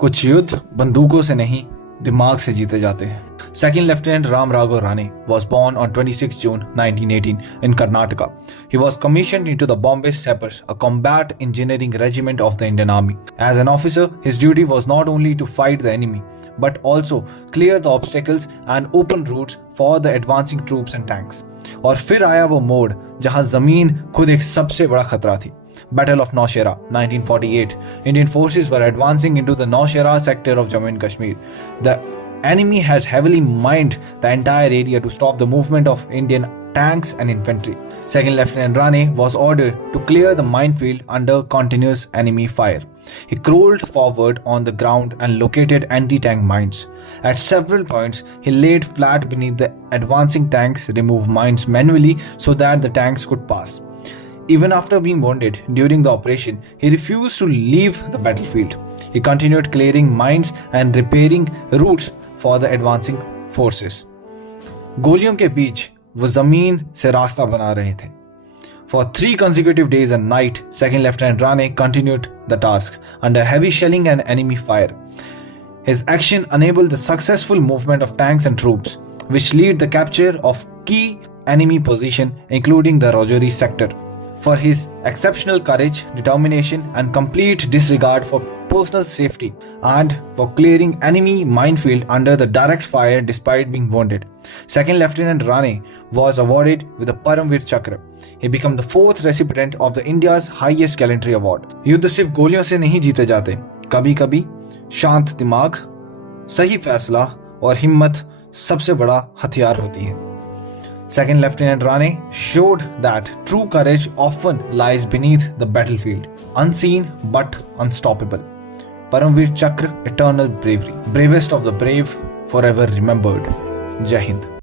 कुछ युद्ध बंदूकों से नहीं, दिमाग से जीते जाते हैं. Second Lieutenant Ram Raghav Rane was born on 26 June 1918 in Karnataka. He was commissioned into the Bombay Sappers, a combat engineering regiment of the Indian Army. As an officer, his duty was not only to fight the enemy, but also clear the obstacles and open routes for the advancing troops and tanks. और फिर आया वो मोड़ जहां जमीन खुद एक सबसे बड़ा खतरा थी. Battle of Nowshera, 1948. Indian forces were advancing into the Nowshera sector of Jammu and Kashmir. The enemy had heavily mined the entire area to stop the movement of Indian tanks and infantry. Second Lieutenant Rane was ordered to clear the minefield under continuous enemy fire. He crawled forward on the ground and located anti-tank mines. At several points, he laid flat beneath the advancing tanks, removed mines manually so that the tanks could pass. Even after being wounded during the operation, he refused to leave the battlefield. He continued clearing mines and repairing routes for the advancing forces. गोलियों के बीच वो जमीन से रास्ता बना रहे थे. For 3 consecutive days and night, Second Lieutenant Rane continued the task under heavy shelling and enemy fire. His action enabled the successful movement of tanks and troops, which led the capture of key enemy positions, including the Rajouri sector. For his exceptional courage, determination, and complete disregard for personal safety, and for clearing enemy minefield under the direct fire despite being wounded, Second Lieutenant Rane was awarded with the Paramveer Chakra. He became the 4th recipient of the India's highest gallantry award. युद्ध सिर्फ गोलियों से नहीं जीते जाते. कभी कभी शांत दिमाग, सही फैसला और हिम्मत सबसे बड़ा हथियार होती है. Second Lieutenant Rane showed that true courage often lies beneath the battlefield, unseen but unstoppable. Paramveer Chakra, eternal bravery. Bravest of the brave, forever remembered. Jai Hind.